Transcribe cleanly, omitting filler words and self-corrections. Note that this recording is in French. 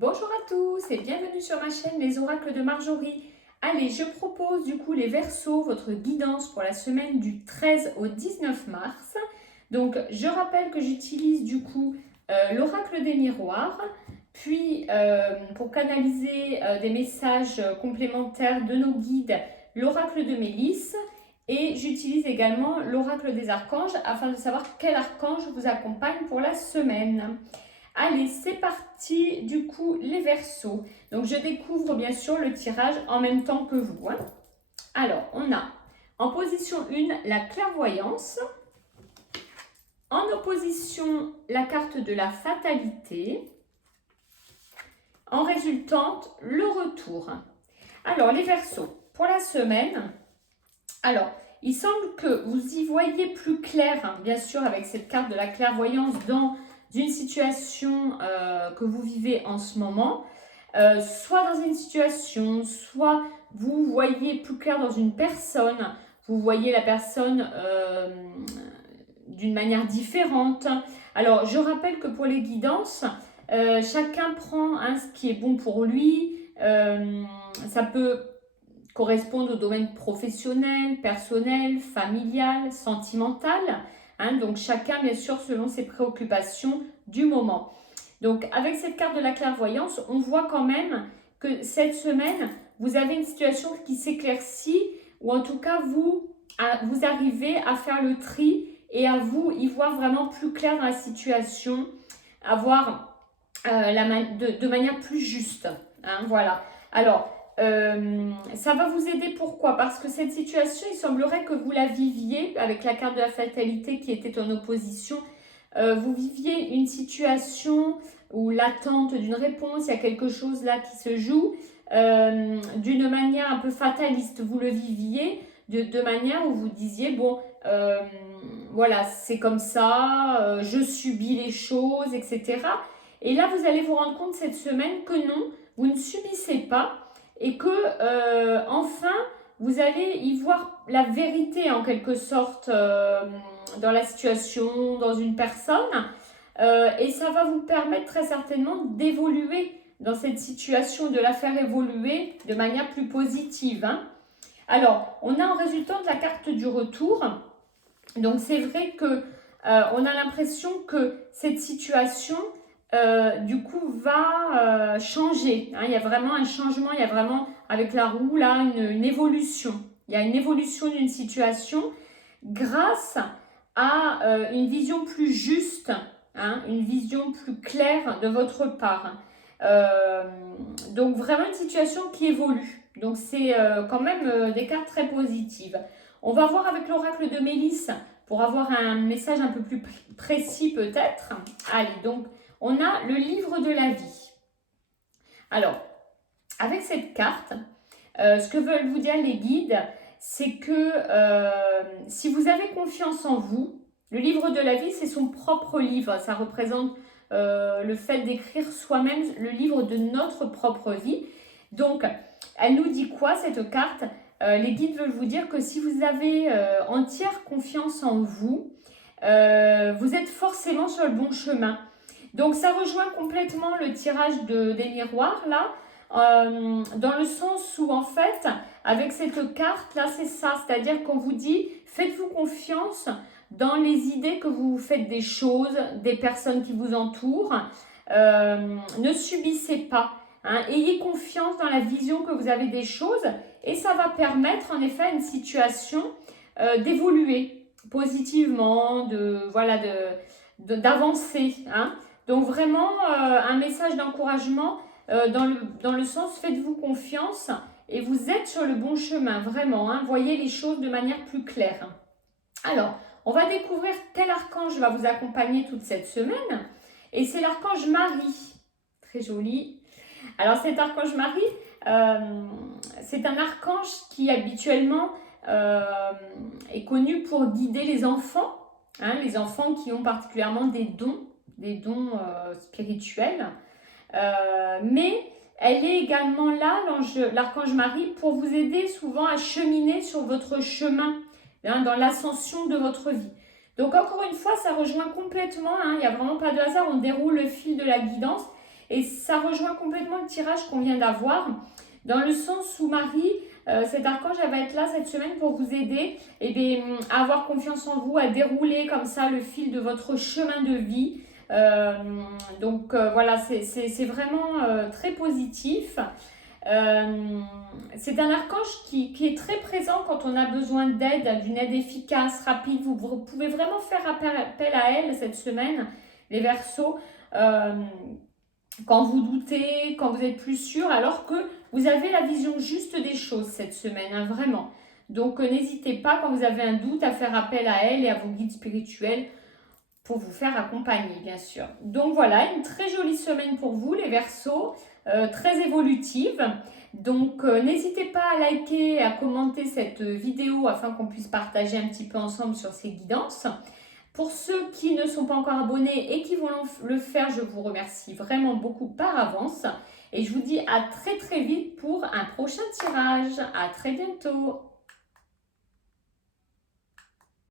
Bonjour à tous et bienvenue sur ma chaîne Les Oracles de Marjorie. Allez, je propose du coup les Verseaux, votre guidance pour la semaine du 13 au 19 mars. Donc, je rappelle que j'utilise du coup l'Oracle des miroirs, puis pour canaliser des messages complémentaires de nos guides, l'Oracle de Mélisse. Et j'utilise également l'Oracle des Archanges afin de savoir quel archange vous accompagne pour la semaine. Allez, c'est parti, du coup, les Verseaux. Donc, je découvre bien sûr le tirage en même temps que vous. Alors, on a en position 1 la clairvoyance. En opposition, la carte de la fatalité. En résultante, le retour. Alors, les Verseaux, pour la semaine, alors, il semble que vous y voyez plus clair, bien sûr, avec cette carte de la clairvoyance dans une situation que vous vivez en ce moment, soit dans une situation, soit vous voyez plus clair dans une personne, vous voyez la personne d'une manière différente. Alors, je rappelle que pour les guidances, chacun prend ce qui est bon pour lui. Ça peut correspondre au domaine professionnel, personnel, familial, sentimental. Donc chacun, bien sûr, selon ses préoccupations du moment. Donc avec cette carte de la clairvoyance, on voit quand même que cette semaine, vous avez une situation qui s'éclaircit, ou en tout cas, vous arrivez à faire le tri et à vous y voir vraiment plus clair dans la situation, à voir de manière plus juste. Voilà. Alors, ça va vous aider, pourquoi? Parce que cette situation, il semblerait que vous la viviez avec la carte de la fatalité qui était en opposition. Vous viviez une situation où l'attente d'une réponse, il y a quelque chose là qui se joue d'une manière un peu fataliste. Vous le viviez de manière où vous disiez, bon, voilà, c'est comme ça, je subis les choses, etc. Et là, vous allez vous rendre compte cette semaine que non, vous ne subissez pas, et que enfin vous allez y voir la vérité en quelque sorte dans la situation, dans une personne, et ça va vous permettre très certainement d'évoluer dans cette situation, de la faire évoluer de manière plus positive. Alors, on a en résultant de la carte du retour. Donc c'est vrai que on a l'impression que cette situation du coup va changer. Il y a vraiment un changement, il y a vraiment avec la roue là une évolution. Il y a une évolution d'une situation grâce à une vision plus juste, une vision plus claire de votre part. Donc vraiment une situation qui évolue. Donc c'est quand même des cartes très positives. On va voir avec l'oracle de Mélisse pour avoir un message un peu plus précis peut-être. Allez, donc on a le livre de la vie. Alors, avec cette carte, ce que veulent vous dire les guides, c'est que si vous avez confiance en vous, le livre de la vie, c'est son propre livre. Ça représente le fait d'écrire soi-même le livre de notre propre vie. Donc, elle nous dit quoi cette carte? Les guides veulent vous dire que si vous avez entière confiance en vous, vous êtes forcément sur le bon chemin. Donc, ça rejoint complètement le tirage des miroirs, là, dans le sens où, en fait, avec cette carte-là, c'est ça. C'est-à-dire qu'on vous dit, faites-vous confiance dans les idées que vous faites des choses, des personnes qui vous entourent. Ne subissez pas. Ayez confiance dans la vision que vous avez des choses et ça va permettre en effet à une situation d'évoluer positivement, d'avancer. Donc vraiment un message d'encouragement dans le sens faites-vous confiance et vous êtes sur le bon chemin, vraiment. Voyez les choses de manière plus claire. Alors, on va découvrir quel archange va vous accompagner toute cette semaine. Et c'est l'archange Marie. Très joli. Alors cet archange Marie, c'est un archange qui habituellement est connu pour guider les enfants qui ont particulièrement des dons spirituels. Mais elle est également là, l'archange Marie, pour vous aider souvent à cheminer sur votre chemin, dans l'ascension de votre vie. Donc encore une fois, ça rejoint complètement, il n'y a vraiment pas de hasard, on déroule le fil de la guidance. Et ça rejoint complètement le tirage qu'on vient d'avoir, dans le sens où Marie, cet archange, elle va être là cette semaine pour vous aider à avoir confiance en vous, à dérouler comme ça le fil de votre chemin de vie. Voilà, c'est vraiment très positif. C'est un archange qui est très présent quand on a besoin d'aide, d'une aide efficace, rapide. Vous pouvez vraiment faire appel à elle cette semaine, les Verseaux, quand vous doutez, quand vous êtes plus sûr, alors que vous avez la vision juste des choses cette semaine, hein, vraiment. Donc n'hésitez pas quand vous avez un doute à faire appel à elle et à vos guides spirituels pour vous faire accompagner, bien sûr. Donc voilà, une très jolie semaine pour vous, les Verseaux, très évolutive. Donc n'hésitez pas à liker et à commenter cette vidéo afin qu'on puisse partager un petit peu ensemble sur ces guidances. Pour ceux qui ne sont pas encore abonnés et qui vont le faire, je vous remercie vraiment beaucoup par avance. Et je vous dis à très très vite pour un prochain tirage. À très bientôt.